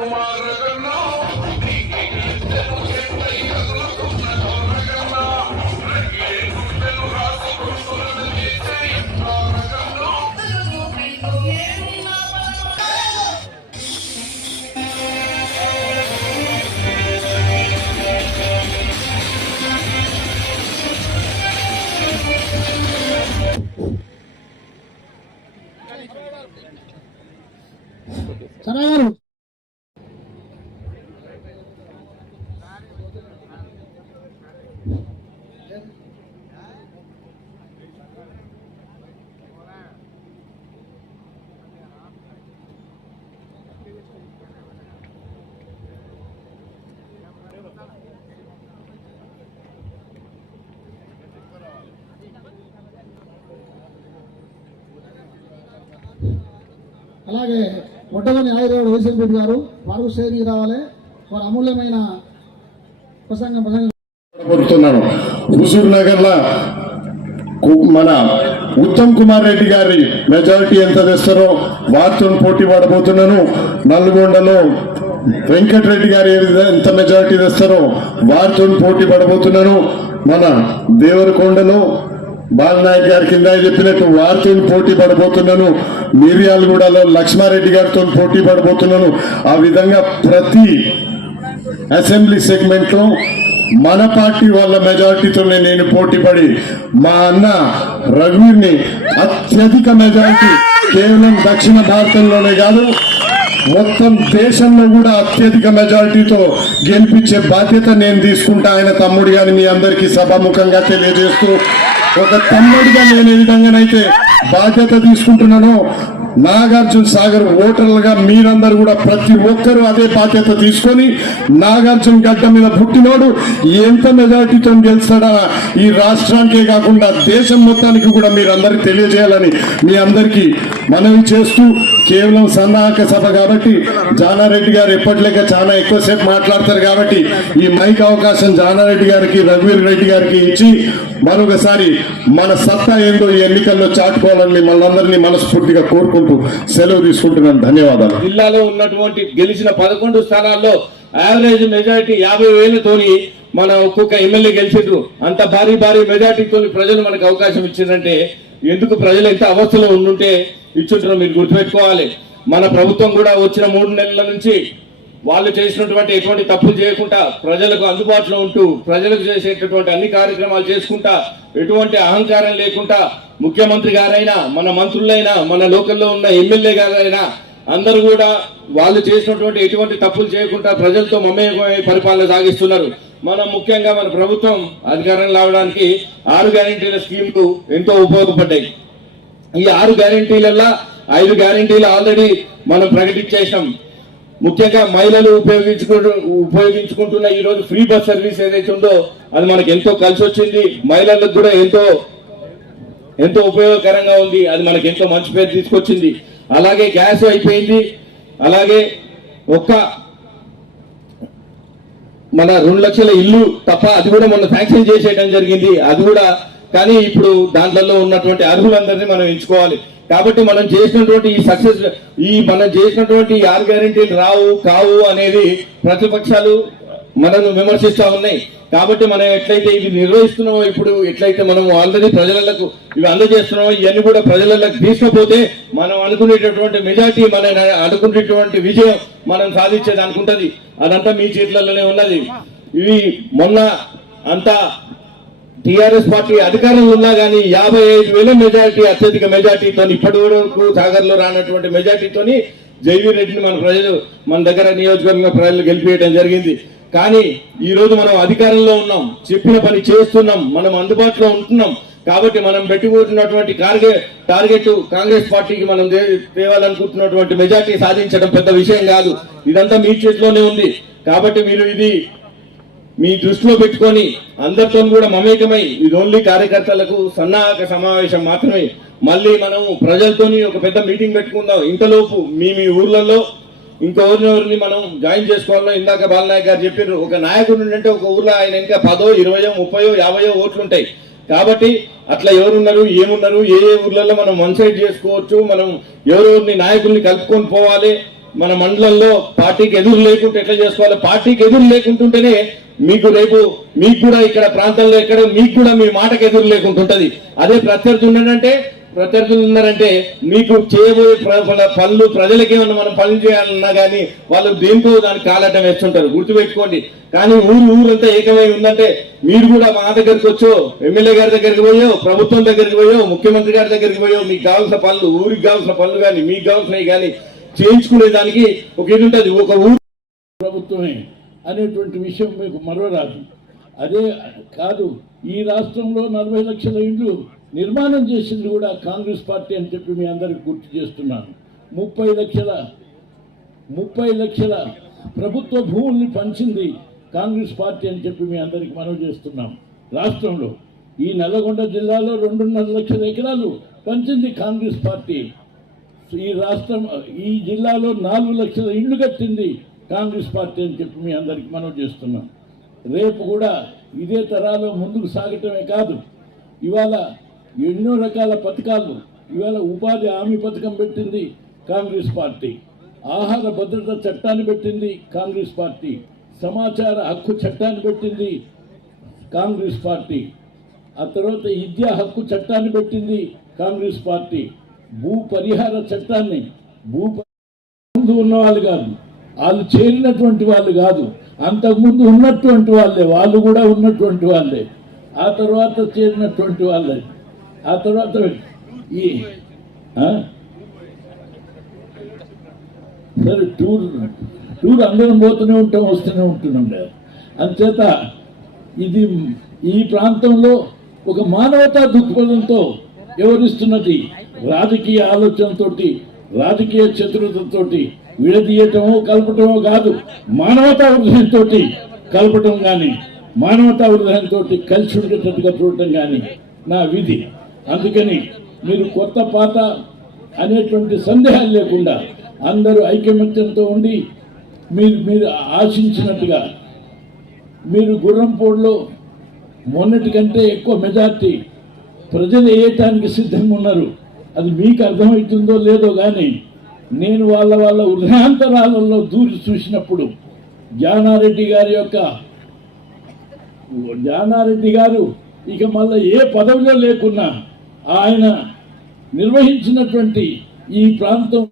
তোমার అలాగే మొట్టమొదటి ఆయుర్వేద వైసీపీ గారు వారు శ్రేణికి రావాలి. వారు అమూల్యమైన ప్రసంగం ప్రసంగం. కోరుతున్నాను. హుజూర్ నగర్లో మన ఉత్తమ్ కుమార్ రెడ్డి గారి మెజారిటీ ఎంత తెస్తారో వారితో పోటీ పడబోతున్నాను. నల్గొండలో వెంకటరెడ్డి గారు ఎంత మెజారిటీ తెస్తారో వారితో పోటీ పడబోతున్నాను. మన దేవరకొండలో బాలనాయక్ గారి కింద చెప్పినట్టు వారితో పోటీ పడబోతున్నాను. మిర్యాలగూడలో లక్ష్మారెడ్డి గారితో పోటీ పడబోతున్నాను. ఆ విధంగా ప్రతి అసెంబ్లీ సెగ్మెంట్లో మన పార్టీ వాళ్ళ మెజారిటీతో నేను పోటీ పడి మా అన్న రఘువీర్ని అత్యధిక మెజారిటీ కేవలం దక్షిణ భారతంలోనే కాదు మొత్తం దేశంలో కూడా అత్యధిక మెజారిటీతో గెలిపించే బాధ్యత నేను తీసుకుంటా. ఆయన తమ్ముడు గాని మీ అందరికీ సభాముఖంగా తెలియజేస్తూ ఒక తమ్ముడిగా నేను ఏ విధంగానైతే బాధ్యత తీసుకుంటున్నానో నాగార్జున సాగర్ ఓటర్లుగా మీరందరూ కూడా ప్రతి ఒక్కరూ అదే బాధ్యత తీసుకొని నాగార్జున గడ్డ మీద పుట్టినోడు ఎంత మెజార్టీతో గెలుస్తాడా ఈ రాష్ట్రానికే కాకుండా దేశం మొత్తానికి కూడా మీరందరికీ తెలియజేయాలని మీ అందరికీ మనవి చేస్తూ కేవలం సన్నాహక సభ కాబట్టి జానారెడ్డి గారు ఎప్పటిలేక చాలా ఎక్కువసేపు మాట్లాడతారు కాబట్టి ఈ మైక్ అవకాశం జానారెడ్డి గారికి రఘువీర్ రెడ్డి గారికి ఇచ్చి మరొకసారి మన సత్తా ఏందో ఈ ఎన్నికల్లో చాటుకోవాలని మనందరినీ మనస్ఫూర్తిగా కోరుకుంటూ సెలవు తీసుకుంటున్నాను. ధన్యవాదాలు. జిల్లాలో ఉన్నటువంటి గెలిచిన పదకొండు స్థానాల్లో యావరేజ్ మెజారిటీ యాభై వేలతోని మన ఒక్కొక్క ఎమ్మెల్యే గెలిచిండ్రు. అంత భారీ భారీ మెజారిటీతో ప్రజలు మనకు అవకాశం ఇచ్చిందంటే ఎందుకు ప్రజలు ఎంత అవస్థలో ఉండుంటే ఇచ్చుంటారో మీరు గుర్తుపెట్టుకోవాలి. మన ప్రభుత్వం కూడా వచ్చిన మూడు నెలల నుంచి వాళ్ళు చేసినటువంటి ఎటువంటి తప్పులు చేయకుండా ప్రజలకు అందుబాటులో ఉంటూ ప్రజలకు చేసేటటువంటి అన్ని కార్యక్రమాలు చేసుకుంటా ఎటువంటి అహంకారం లేకుండా ముఖ్యమంత్రి గారైనా మన మంత్రులైనా మన లోకల్లో ఉన్న ఎమ్మెల్యే గారైనా అందరూ కూడా వాళ్ళు చేసినటువంటి ఎటువంటి తప్పులు చేయకుండా ప్రజలతో మమేకమై పరిపాలన సాగిస్తున్నారు. మనం ముఖ్యంగా మన ప్రభుత్వం అధికారం రావడానికి ఆరు గ్యారెంటీల స్కీమ్లు ఎంతో ఉపయోగపడ్డాయి. ఈ ఆరు గ్యారెంటీలల్లో ఐదు గ్యారెంటీలు ఆల్రెడీ మనం ప్రకటించేసాం ముఖ్యంగా మహిళలు ఉపయోగించుకుంటూ ఉపయోగించుకుంటున్న ఈ రోజు ఫ్రీ బస్ సర్వీస్ ఏదైతే ఉందో అది మనకు ఎంతో కలిసి వచ్చింది. మహిళలకు కూడా ఎంతో ఎంతో ఉపయోగకరంగా ఉంది. అది మనకి ఎంతో మంచి పేరు తీసుకొచ్చింది. అలాగే గ్యాస్ అయిపోయింది. అలాగే ఒక్క మన రెండు లక్షల ఇల్లు తప్ప అది కూడా మొన్న శాంక్షన్ చేసేయడం జరిగింది. అది కూడా కానీ ఇప్పుడు దాంట్లో ఉన్నటువంటి అర్హులందరినీ మనం ఎంచుకోవాలి. కాబట్టి మనం చేసినటువంటి ఈ సక్సెస్ ఈ మనం చేసినటువంటి ఈ ఆరు గ్యారెంటీలు రావు కావు అనేది ప్రతిపక్షాలు మనను విమర్శిస్తూ ఉన్నాయి. కాబట్టి మనం ఎట్లయితే ఇవి నిర్వహిస్తున్నామో ఇప్పుడు ఎట్లయితే మనం ఆల్రెడీ ప్రజలకు ఇవి అందజేస్తున్నామో ఇవన్నీ కూడా ప్రజలకు తీసుకపోతే మనం అనుకునేటటువంటి మెజార్టీ మన అనుకునేటువంటి విజయం మనం సాధించేది అనుకుంటుంది. అదంతా మీ చేతులలోనే ఉన్నది. ఇవి మొన్న అంతా టిఆర్ఎస్ పార్టీ అధికారంలో ఉన్నా కానీ యాభై ఐదు వేల మెజార్టీ అత్యధిక మెజార్టీతో ఇప్పటి వరకు సాగర్లో రానటువంటి మెజార్టీతోని జైవీ రెడ్డిని మన ప్రజలు మన దగ్గర నియోజకవర్గంలో ప్రజలు గెలిపేయడం జరిగింది. కానీ ఈ రోజు మనం అధికారంలో ఉన్నాం చెప్పిన పని చేస్తున్నాం మనం అందుబాటులో ఉంటున్నాం. కాబట్టి మనం పెట్టుకుంటున్నటువంటి టార్గెట్ టార్గెట్ కాంగ్రెస్ పార్టీకి మనం తేవాలనుకుంటున్నటువంటి మెజార్టీ సాధించడం పెద్ద విషయం కాదు. ఇదంతా మీ చేతిలోనే ఉంది. కాబట్టి మీరు ఇది మీ దృష్టిలో పెట్టుకొని అందరితో కూడా మమేకమై ఇది ఓన్లీ కార్యకర్తలకు సన్నాహక సమావేశం మాత్రమే. మళ్ళీ మనం ప్రజలతోని ఒక పెద్ద మీటింగ్ పెట్టుకుందాం. ఇంతలోపు మీ మీ ఊర్లలో ఇంకెవరినెవరిని మనం జాయిన్ చేసుకోవాలో ఇందాక బాలనాయక్ గారు చెప్పారు ఒక నాయకుడు అంటే ఒక ఊర్లో ఆయన ఇంకా పదో ఇరవయో ముప్పయో యాభయో ఓట్లు ఉంటాయి. కాబట్టి అట్లా ఎవరున్నారు ఏమున్నారు ఏ ఏ ఊర్లలో మనం వన్ సైడ్ చేసుకోవచ్చు మనం ఎవరెవరిని నాయకుల్ని కలుపుకొని పోవాలి మన మండలంలో పార్టీకి ఎదురు లేకుంటే ఎట్లా చేసుకోవాలి? పార్టీకి ఎదురు లేకుంటుంటేనే మీకు రేపు మీకు కూడా ఇక్కడ ప్రాంతంలో ఎక్కడ మీకు కూడా మీ మాటకు ఎదురు లేకుంటుంటది. అదే ప్రత్యర్థి ఉన్నాడంటే ప్రత్యర్థులు ఉన్నారంటే మీకు చేయబోయే పనులు ప్రజలకి ఏమన్నా మనం పనులు చేయాలన్నా కానీ వాళ్ళు దేనికో దానికి కాలటం వేస్తుంటారు. గుర్తుపెట్టుకోండి. కానీ ఊరు ఊరంతా ఏకమై ఉందంటే మీరు కూడా మా దగ్గరికి వచ్చో ఎమ్మెల్యే గారి దగ్గరికి పోయో ప్రభుత్వం దగ్గరికి పోయో ముఖ్యమంత్రి గారి దగ్గరికి పోయో మీకు కావాల్సిన పనులు ఊరికి కావాల్సిన పనులు కానీ మీకు కావాల్సినవి కానీ చేయించుకునే దానికి ఒక ఇది ఉంటుంది ఒక ఊరు ప్రభుత్వమే అనేటువంటి విషయం మీకు మరవరాదు. అదే కాదు ఈ రాష్ట్రంలో నలభై లక్షల ఇండ్లు నిర్మాణం చేసింది కూడా కాంగ్రెస్ పార్టీ అని చెప్పి మీ అందరికి గుర్తు చేస్తున్నాను. ముప్పై లక్షల ముప్పై లక్షల ప్రభుత్వ భూముల్ని పంచింది కాంగ్రెస్ పార్టీ అని చెప్పి మీ అందరికి మనవి చేస్తున్నాం. రాష్ట్రంలో ఈ నల్లగొండ జిల్లాలో రెండున్నర లక్షల ఎకరాలు పంచింది కాంగ్రెస్ పార్టీ. ఈ రాష్ట్రం ఈ జిల్లాలో నాలుగు లక్షల ఇళ్ళు కట్టింది కాంగ్రెస్ పార్టీ అని చెప్పి మీ అందరికీ మనం చేస్తున్నాం. రేపు కూడా ఇదే తరాలో ముందుకు సాగటమే కాదు. ఇవాళ ఎన్నో రకాల పథకాలు ఇవాళ ఉపాధి హామీ పథకం పెట్టింది కాంగ్రెస్ పార్టీ. ఆహార భద్రత చట్టాన్ని పెట్టింది కాంగ్రెస్ పార్టీ. సమాచార హక్కు చట్టాన్ని పెట్టింది కాంగ్రెస్ పార్టీ. ఆ తర్వాత విద్యా హక్కు చట్టాన్ని పెట్టింది కాంగ్రెస్ పార్టీ. భూ పరిహార చట్టాన్ని భూ ముందు ఉన్న వాళ్ళు కాదు. వాళ్ళు చేరినటువంటి వాళ్ళు కాదు. అంతకుముందు ఉన్నటువంటి వాళ్ళే. వాళ్ళు కూడా ఉన్నటువంటి వాళ్ళే. ఆ తర్వాత చేరినటువంటి వాళ్ళే. ఆ తర్వాత ఈ ఆ? సరే టూర్ టూర్ అందరం పోతూనే ఉంటాం వస్తూనే ఉంటున్నాం అంచేత ఇది ఈ ప్రాంతంలో ఒక మానవతా దృక్పథంతో వ్యవహరిస్తున్నది. రాజకీయ ఆలోచనతోటి రాజకీయ శత్రుతతో విడదీయటమో కలపటమో కాదు మానవతా ఉదయంతో కలపటం కానీ మానవతా ఉదయంతో కలిసి ఉండేటట్టుగా చూడటం కానీ నా విధి. అందుకని మీరు కొత్త పాత అనేటువంటి సందేహాలు లేకుండా అందరూ ఐకమత్యంతో ఉండి మీరు మీరు ఆశించినట్టుగా మీరు గుర్రంపూడిలో మొన్నటి కంటే ఎక్కువ మెజార్టీ ప్రజలు వేయటానికి సిద్ధంగా ఉన్నారు? అది మీకు అర్థమవుతుందో లేదో కానీ నేను వాళ్ళ వాళ్ళ హృదయాంతరాలలో దూరి చూసినప్పుడు జానారెడ్డి గారి యొక్క జానారెడ్డి గారు ఇక మళ్ళీ ఏ పదవిలో లేకున్నా ఆయన నిర్వహించినటువంటి ఈ ప్రాంతం